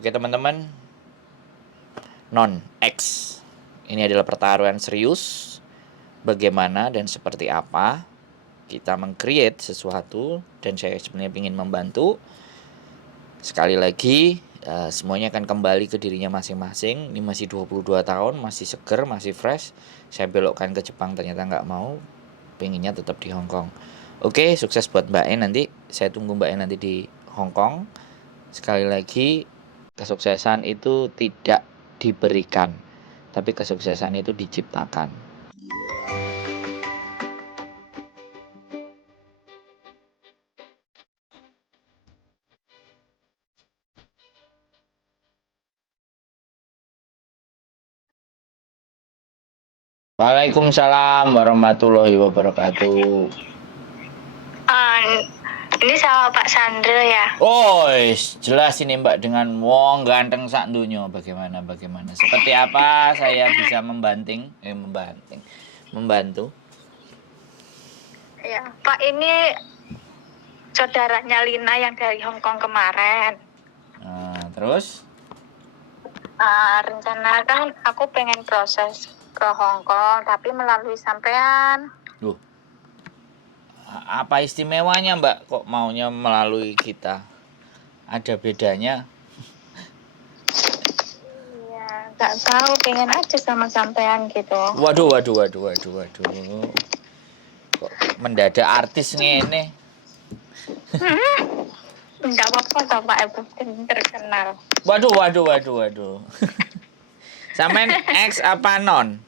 Oke teman-teman, non-X. Ini adalah pertaruhan serius. Bagaimana dan seperti apa kita meng-create sesuatu. Dan saya sebenarnya ingin membantu. Sekali lagi, semuanya akan kembali ke dirinya masing-masing. Ini masih 22 tahun, masih seger, masih fresh. Saya belokkan ke Jepang, ternyata nggak mau. Pengennya tetap di Hong Kong. Oke, sukses buat Mbak En nanti. Saya tunggu Mbak En nanti di Hong Kong. Sekali lagi, kesuksesan itu tidak diberikan, tapi kesuksesan itu diciptakan. Waalaikumsalam warahmatullahi wabarakatuh. Ini sama Pak Sandra ya? Oh, jelas ini Mbak dengan wong ganteng sak dunyo. Bagaimana? Seperti apa saya bisa membantu? Ya, Pak, ini saudaranya Lina yang dari Hong Kong kemarin. Nah, terus? Rencana kan aku pengen proses ke Hong Kong, tapi melalui sampean. Duh, apa istimewanya Mbak kok maunya melalui kita? Ada bedanya? Iya, nggak tahu, pengen aja sama sampean gitu. Waduh. Kok mendadak artis ngene? Nggak apa-apa toh Pak, aku terkenal. Waduh. Sampean X apa non?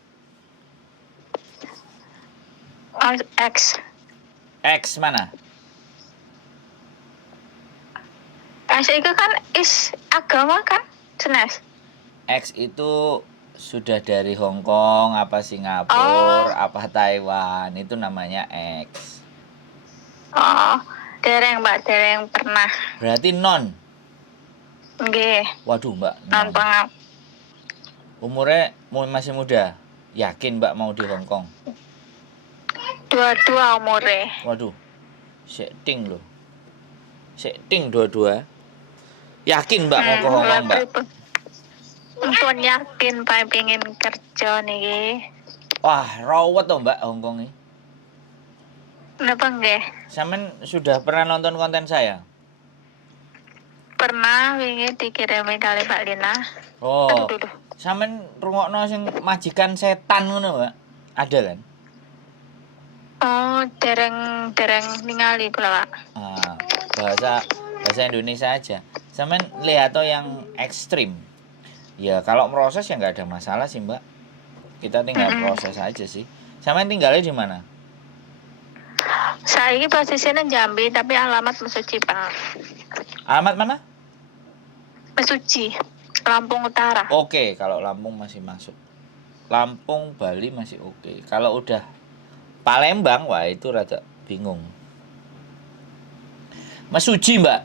X. X mana? X itu kan agama kan? Jelas. X itu sudah dari Hong Kong, apa Singapura, apa Taiwan, itu namanya X. Oh, dereng Mbak, dereng pernah. Berarti non? Nggih. Waduh Mbak, non pengap. Umurnya masih muda? Yakin Mbak mau di Hong Kong? 22 umurnya. Waduh, setting loh. Setting 22. Yakin Mbak mau ke Hong Kong Mbak? Pun yakin Pak pengen kerja nih. Wah, rawat toh Mbak Hong Kong ini. Kenapa nggih? Sampean sudah pernah nonton konten saya? Pernah, wingi dikirimi kali Mbak Lina. Oh. Sampean rungokno sing majikan setan ngono, Mbak? Ada kan? Oh, dereng ningali kula, Pak. Bahasa Indonesia aja. Sampean lihat yang ekstrim. Ya kalau proses ya nggak ada masalah sih Mbak. Kita tinggal proses aja sih. Sampean tinggalnya di mana? Saya ini posisinya Jambi tapi alamat Mesuji Pak. Alamat mana? Mesuji, Lampung Utara. Oke, kalau Lampung masih masuk. Lampung, Bali masih oke. Kalau udah Palembang, wah itu rada bingung. Mesuji Mbak.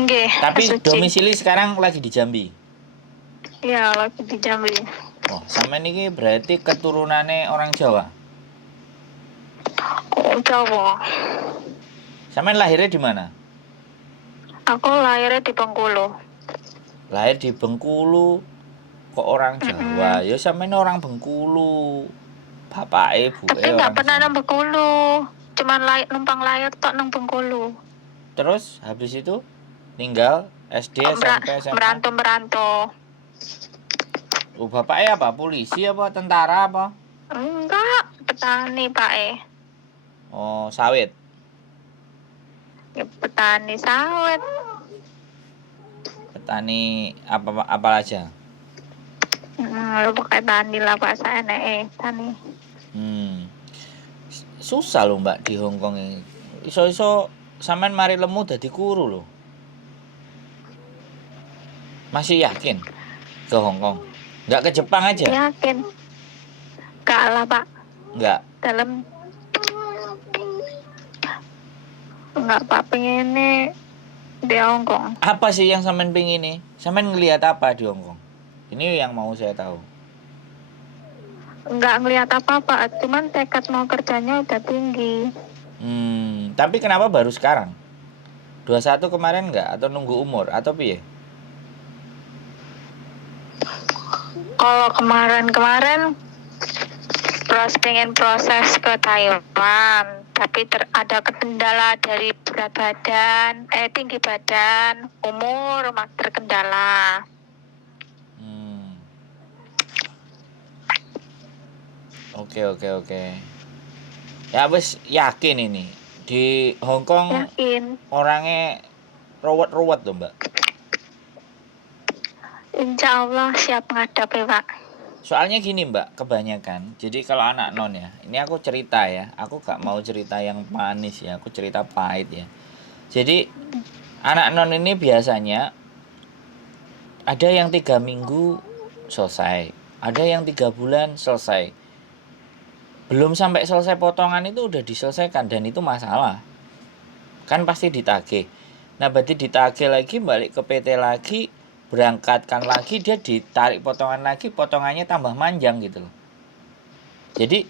Nggih. Tapi domisili sekarang lagi di Jambi. Iya, lagi di Jambi. Oh, sampean ini berarti keturunannya orang Jawa? Jawa. Sampean lahirnya di mana? Aku lahirnya di Bengkulu. Lahir di Bengkulu. Kok orang Jawa? Ya sampean orang Bengkulu. Bapak ibu tapi nggak pernah nang Bengkulu. Cuman numpang layar tok nang Bengkulu. Terus habis itu tinggal SD, SMP, SMA. Merantau. Oh, bapaknya apa? Polisi apa? Tentara apa? Enggak, petani Pak. Oh, sawit. Ya, petani sawit. Petani apa aja? Lu pakai tani lah Pak, saya tani. Susah loh Mbak di Hong Kong ini. Iso sampean mari lemu dadi kuru loh. Masih yakin ke Hong Kong? Nggak ke Jepang aja? Yakin. Nggak lah Pak. Nggak? Dalam. Nggak Pak, pengen di Hong Kong. Apa sih yang sampean pengen nih? Sampean ngelihat apa di Hong Kong? Ini yang mau saya tahu. Nggak ngelihat apa-apa, cuman tekad mau kerjanya udah tinggi. Tapi kenapa baru sekarang? 21 kemarin nggak? Atau nunggu umur? Atau piye? Kalau kemarin pengen proses ke Taiwan, tapi ada kendala dari berat badan, tinggi badan, umur masih terkendala. Oke. Ya wis yakin ini di Hong Kong Yakin. orangnya ruwet tuh Mbak. Insya Allah siap menghadapi Pak. Soalnya gini Mbak, kebanyakan. Jadi kalau anak non ya, ini aku cerita ya. Aku gak mau cerita yang manis ya, aku cerita pahit ya. Jadi anak non ini biasanya ada yang 3 minggu selesai, ada yang 3 bulan selesai. Belum sampai selesai potongan itu udah diselesaikan dan itu masalah. Kan pasti ditagih. Nah berarti ditagih lagi, balik ke PT lagi, berangkatkan lagi, dia ditarik potongan lagi, potongannya tambah manjang gitu loh. Jadi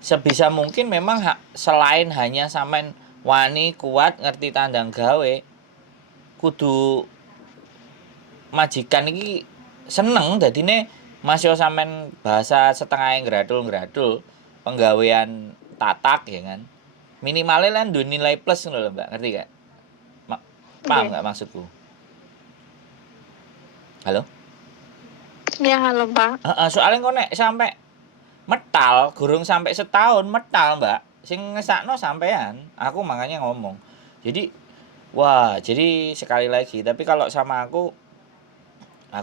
sebisa mungkin memang selain hanya sampean wani kuat ngerti tandang gawe, kudu majikan iki seneng dadine Mas yo sampean bahasa setengah ngradul penggawean tatak ya kan. Minimalnya kan duwe nilai plus ngono lho Mbak, ngerti gak? Paham nggak maksudku? Halo? Ya halo Pak. Soalnya kok nek sampai metal, gurung sampai setahun metal Mbak, sing ngesakno sampean, aku makanya ngomong. Jadi, jadi sekali lagi, tapi kalau sama aku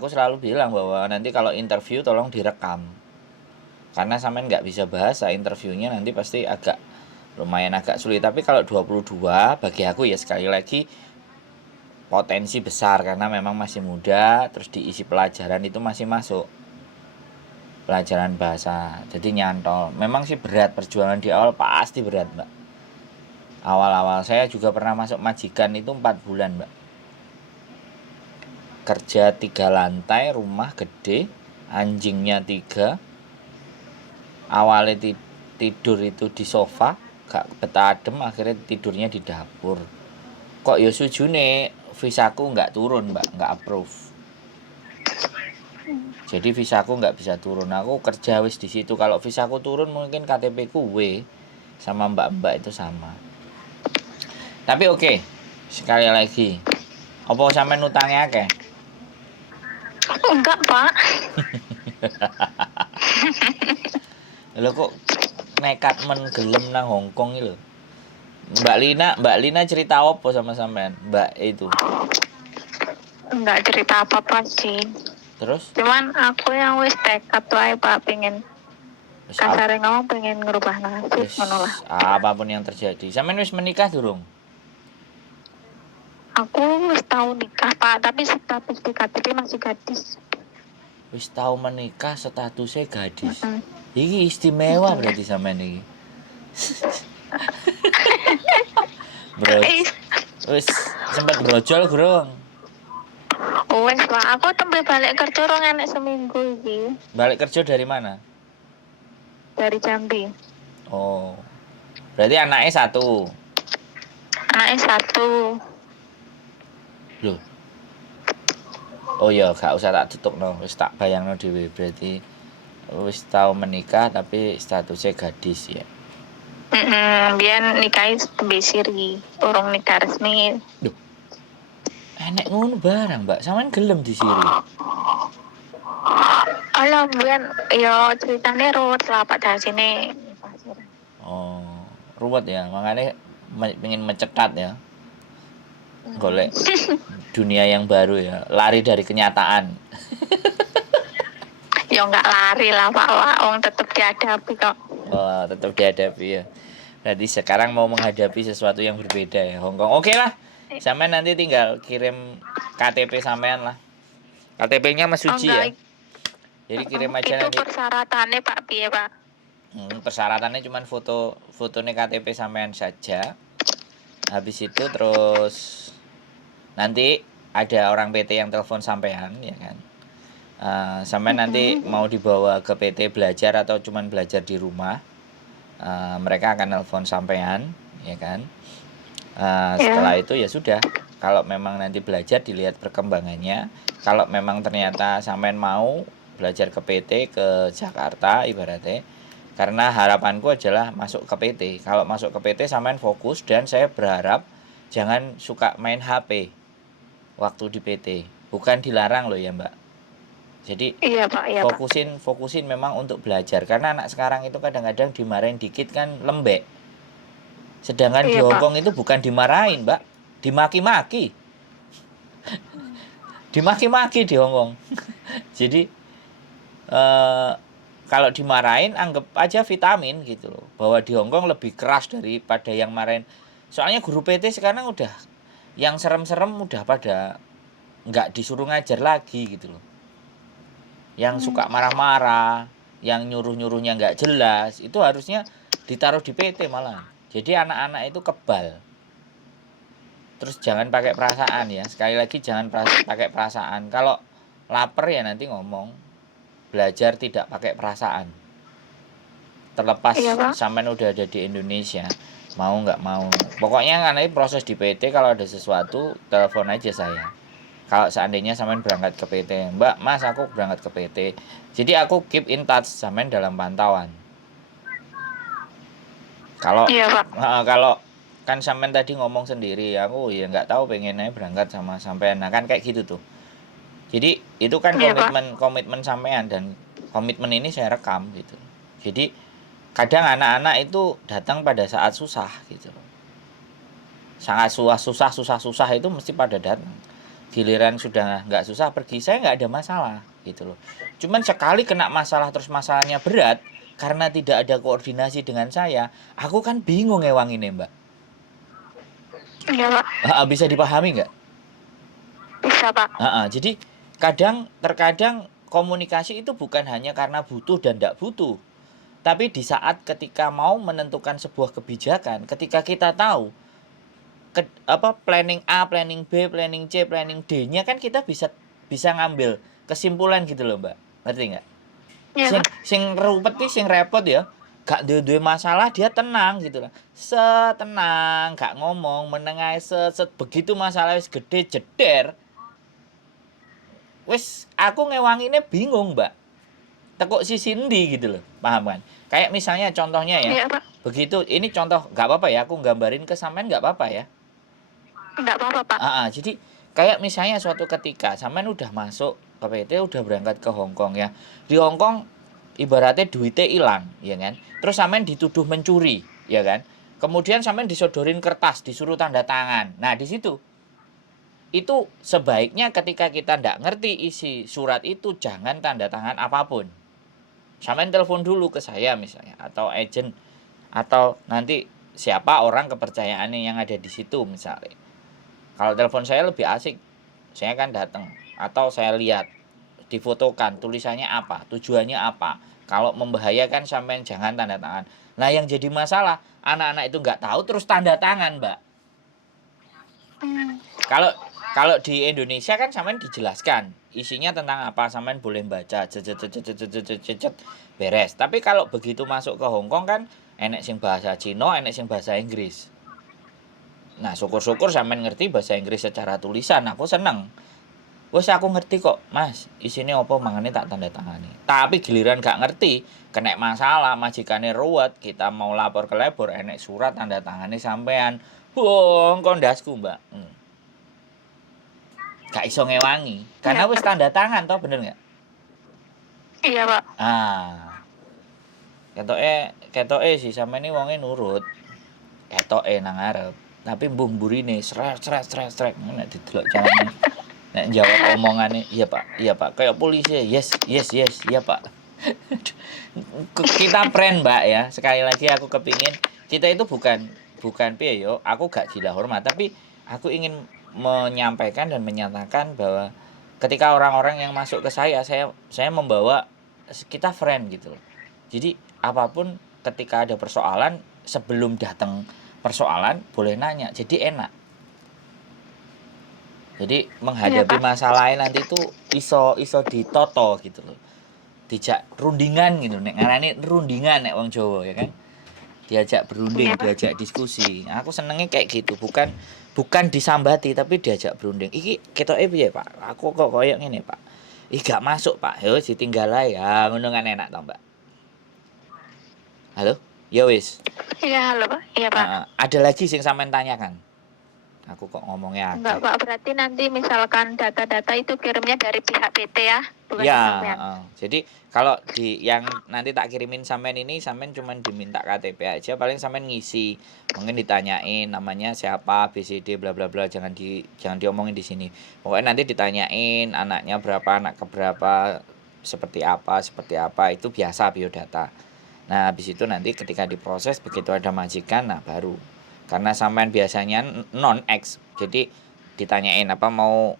selalu bilang bahwa nanti kalau interview tolong direkam. Karena sampean nggak bisa bahasa, interviewnya nanti pasti lumayan agak sulit. Tapi kalau 22 bagi aku ya sekali lagi potensi besar karena memang masih muda, terus diisi pelajaran itu masih masuk pelajaran bahasa, jadi nyantol. Memang sih berat, perjuangan di awal pasti berat Mbak. Awal-awal saya juga pernah masuk majikan itu 4 bulan Mbak, kerja 3 lantai, rumah gede, anjingnya 3. Awalnya tidur itu di sofa, gak betah adem, akhirnya tidurnya di dapur. Kok ya sujune visaku nggak turun Mbak, nggak approve. Jadi visaku nggak bisa turun. Aku kerja wis di situ. Kalau visaku turun mungkin KTP ku W sama mbak-mbak itu sama. Tapi oke, sekali lagi, apa sampean utangnya akeh? Enggak Pak. Lho kok nekat gelem nang Hong Kong iki lho. Mbak Lina cerita apa sama sampean? Mbak itu. Enggak cerita apa-apa sih. Terus? Cuman aku yang wis tekad wae Pak, pengen kasare ngomong pengen ngerubah nasib ngono lah. Apapun yang terjadi. Sampean wis menikah durung? Aku wis tahu nikah Pak, tapi status di KTP masih gadis. Wis tahu menikah statusnya gadis. Iki istimewa berarti sampean iki. Bro. Wis sempat brojol gurung? Wes Pak, aku tembe balik kerja rong enek seminggu iki. Balik kerja dari mana? Dari Jambi. Oh. Berarti anaknya 1. Anaknya 1. Loh. Oh ya, gak usah tak tutupno, wis tak bayangno dhewe. Berarti wis tau menikah tapi statusnya gadis ya. Biyen nikahi tembe siri, urung nikah resmi. Duh. Enek ngono barang, Mbak. Sampeyan gelem disiri. Alah, biyen ya ceritane ruwet lah Pak dasine. Oh, ruwet ya. Makanya pengen mencekat ya. Golek dunia yang baru ya. Lari dari kenyataan. Ya enggak lari lah Pak, wong tetep dihadapi kok. Oh, tetap dihadapi ya. Berarti sekarang mau menghadapi sesuatu yang berbeda ya, Hong Kong. Oke lah. Sampean nanti tinggal kirim KTP sampean lah. KTP-nya Mas Suci ya. Jadi kirim aja itu nanti. Itu persyaratannya Pak piye Pak? Persyaratannya cuma fotonya KTP sampean saja. Habis itu terus nanti ada orang PT yang telepon sampean ya kan. Sampean nanti mau dibawa ke PT belajar atau cuma belajar di rumah. Mereka akan telepon sampean ya kan. Setelah itu ya sudah, kalau memang nanti belajar dilihat perkembangannya, kalau memang ternyata sampean mau belajar ke PT ke Jakarta ibaratnya. Karena harapanku adalah masuk ke PT. Kalau masuk ke PT sampean fokus, dan saya berharap jangan suka main HP waktu di PT. Bukan dilarang loh ya Mbak. Jadi Iya Pak, iya Pak. fokusin memang untuk belajar. Karena anak sekarang itu kadang-kadang dimarahin dikit kan lembek. Sedangkan di Iya Pak. Hongkong itu bukan dimarahin Mbak, dimaki-maki. Dimaki-maki di Hongkong. Jadi kalau dimarahin anggap aja vitamin gitu loh. Bahwa di Hongkong lebih keras daripada yang marahin. Soalnya guru PT sekarang udah yang serem-serem udah pada nggak disuruh ngajar lagi gitu loh. Yang suka marah-marah, yang nyuruh-nyuruhnya nggak jelas, itu harusnya ditaruh di PT malah. Jadi anak-anak itu kebal. Terus jangan pakai perasaan ya. Sekali lagi jangan pakai perasaan. Kalau lapar ya nanti ngomong. Belajar tidak pakai perasaan. Terlepas Iya Pak. sampean udah ada di Indonesia, mau nggak mau. Pokoknya kan ini proses di PT, kalau ada sesuatu telepon aja saya. Kalau seandainya sampean berangkat ke PT, Mbak, Mas, aku berangkat ke PT. Jadi aku keep in touch sampean dalam pantauan. Kalau Iya Pak. kalau kan sampean tadi ngomong sendiri, aku ya nggak tahu pengennya berangkat sama sampean. Nah kan kayak gitu tuh. Jadi itu kan Iya, Pak. komitmen sampean, dan komitmen ini saya rekam gitu. Jadi kadang anak-anak itu datang pada saat susah gitu. Sangat susah itu mesti pada datang. Giliran sudah nggak susah pergi, saya nggak ada masalah gitu loh. Cuman sekali kena masalah terus masalahnya berat karena tidak ada koordinasi dengan saya, aku kan bingung ngewanginnya Mbak. Iya Pak. Bisa dipahami nggak? Bisa Pak. Jadi terkadang komunikasi itu bukan hanya karena butuh dan tidak butuh, tapi di saat ketika mau menentukan sebuah kebijakan, ketika kita tahu planning A, planning B, planning C, planning D-nya kan kita bisa ngambil kesimpulan gitu loh Mbak, ngerti nggak? Iya Pak. Sing rupet nih, sing repot ya, gak duwe masalah dia tenang gitu lah, tenang, gak ngomong, menengah begitu masalah wis gede jeder, wis aku ngewanginnya bingung Mbak, tekuk sisi ndi gitu loh, paham kan? Kayak misalnya contohnya ya, Iya Pak. begitu ini contoh, nggak apa-apa ya aku gambarin ke sampean, nggak apa-apa ya. Enggak apa-apa Pak. Jadi kayak misalnya suatu ketika sampean udah masuk ke PT, udah berangkat ke Hongkong ya. Di Hongkong ibaratnya duitnya hilang, ya kan? Terus sampean dituduh mencuri, ya kan? Kemudian sampean disodorin kertas, disuruh tanda tangan. Nah, di situ itu sebaiknya ketika kita ndak ngerti isi surat itu jangan tanda tangan apapun. Sampean telepon dulu ke saya misalnya, atau agent, atau nanti siapa orang kepercayaannya yang ada di situ misalnya. Kalau telepon saya lebih asik, saya kan datang atau saya lihat difotokan tulisannya apa, tujuannya apa. Kalau membahayakan sampean jangan tanda tangan. Nah yang jadi masalah anak-anak itu nggak tahu terus tanda tangan Mbak. Kalau di Indonesia kan sampean dijelaskan isinya tentang apa, sampean boleh baca, beres. Tapi kalau begitu masuk ke Hongkong kan enek sing bahasa Cina, enek sing bahasa Inggris. Nah syukur-syukur sampean ngerti bahasa Inggris secara tulisan, aku seneng. Wes aku ngerti kok Mas, isinya apa mangane tak tanda tangani. Tapi giliran gak ngerti, kena masalah, majikane ruwet, kita mau lapor ke labor, enek surat tanda tangani sampean. Wong kondasku Mbak. Gak iso ngewangi, karena wis tanda tangan toh, bener nggak? Iya Pak. Ketoke sih sampean ini wonge nurut. Ketoke nang arep. Tapi mbuh mburine srek nek didelok carane. Nek jawab omongane, iya Pak, kayak polisi, yes, iya Pak. Kita friend Mbak ya. Sekali lagi aku kepingin kita itu bukan piye yo, aku gak gila hormat, tapi aku ingin menyampaikan dan menyatakan bahwa ketika orang-orang yang masuk ke saya membawa kita friend gitu loh. Jadi apapun ketika ada persoalan, sebelum datang persoalan boleh nanya, jadi enak. Jadi menghadapi masalah nanti itu iso ditoto gitu loh. Dijak rundingan gitu, nek ngarani rundingan nek wong Jawa ya kan. Diajak berunding, diajak diskusi. Nah, aku senengnya kayak gitu, bukan disambati tapi diajak berunding. Iki ketoke piye Pak? Aku kok koyo ngene Pak. Ih gak masuk Pak, yo ditinggal ae. Ya ngono kan enak toh Mbak. Halo? Ya wis. Iya, halo Pak. Iya Pak. Ada lagi sing sampean tanyakan. Aku kok ngomongnya Enggak akeh. Pak, berarti nanti misalkan data-data itu kirimnya dari pihak PT ya, bukan Ya, sampean. jadi kalau di yang nanti tak kirimin sampean ini, sampean cuman diminta KTP aja, paling sampean ngisi, mungkin ditanyain namanya siapa, BCD bla bla bla, jangan diomongin di sini. Pokoknya nanti ditanyain anaknya berapa, anak keberapa, seperti apa, itu biasa biodata. Nah, habis itu nanti ketika diproses begitu ada majikan, nah baru. Karena sampean biasanya non X, jadi ditanyain apa mau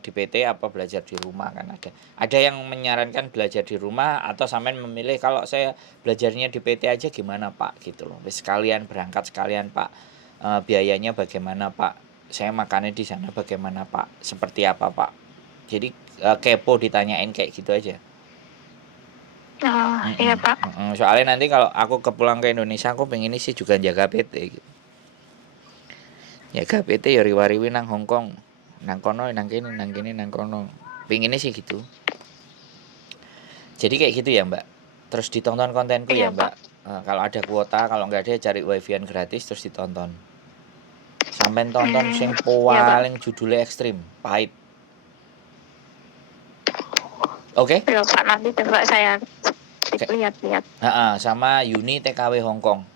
di PT apa belajar di rumah kan ada. Ada yang menyarankan belajar di rumah atau sampean memilih kalau saya belajarnya di PT aja gimana Pak gitu loh. Wis sekalian berangkat sekalian Pak. Biayanya bagaimana Pak? Saya makannya di sana bagaimana Pak? Seperti apa Pak? Jadi kepo ditanyain kayak gitu aja. Oh, iya Pak. Soalnya nanti kalau aku kepulang ke Indonesia aku pengen sih juga jaga PT gitu. Jaga PT ya riwariwi nang Hong Kong. Nang kono nang kene nang kono. Pengennya sih gitu. Jadi kayak gitu ya Mbak. Terus ditonton kontenku Iya, ya Mbak. Kalau ada kuota, kalau nggak ada cari wifi-an gratis terus ditonton. Sampai tonton sing Iya Pak. paling judulnya ekstrim, pahit. Oke? Iya Pak, nanti coba saya lihat-lihat. Sama Yuni TKW Hong Kong.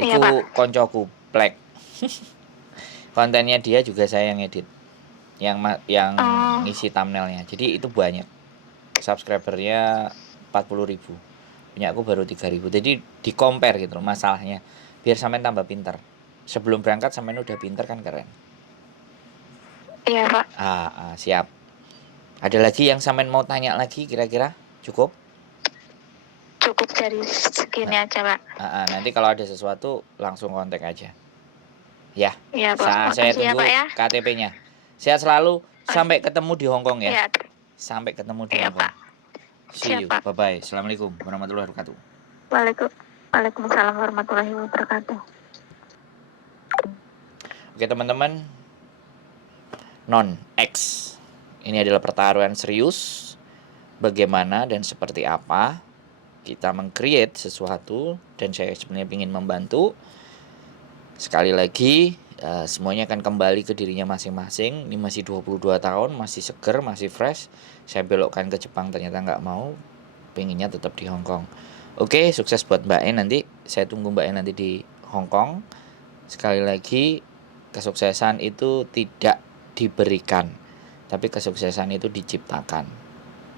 Iya, Iku Pak. koncoku Black. Kontennya dia juga saya yang edit. Yang ngisi thumbnailnya. Jadi itu banyak. Subscribernya 40.000. Punya aku baru 3.000. Jadi di compare gitu loh masalahnya. Biar sampean tambah pinter. Sebelum berangkat sampean udah pinter kan keren. Iya Pak. Siap. Ada lagi yang sampean mau tanya lagi kira-kira? Cukup? Cukup dari segini aja Pak. Nanti kalau ada sesuatu langsung kontak aja. Ya. Iya Pak. Saya Makasih ya, tunggu Pak, ya. KTP-nya. Sehat selalu. Sampai ketemu di Hong Kong ya. Iya. Sampai ketemu di Iya Hong Kong. Pak. See you. Siap, Pak. Bye-bye. Assalamualaikum warahmatullahi wabarakatuh. Waalaikumsalam warahmatullahi wabarakatuh. Oke teman-teman, non X ini adalah pertaruhan serius. Bagaimana dan seperti apa kita meng-create sesuatu, dan saya sebenarnya ingin membantu. Sekali lagi, semuanya akan kembali ke dirinya masing-masing. Ini masih 22 tahun, masih seger, masih fresh. Saya belokkan ke Jepang ternyata nggak mau, pengennya tetap di Hong Kong. Oke, sukses buat Mbak E nanti. Saya tunggu Mbak E nanti di Hong Kong. Sekali lagi, kesuksesan itu tidak diberikan, tapi kesuksesan itu diciptakan.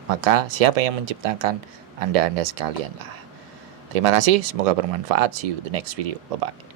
Maka siapa yang menciptakan? Anda sekalian lah. Terima kasih, semoga bermanfaat. See you the next video. Bye-bye.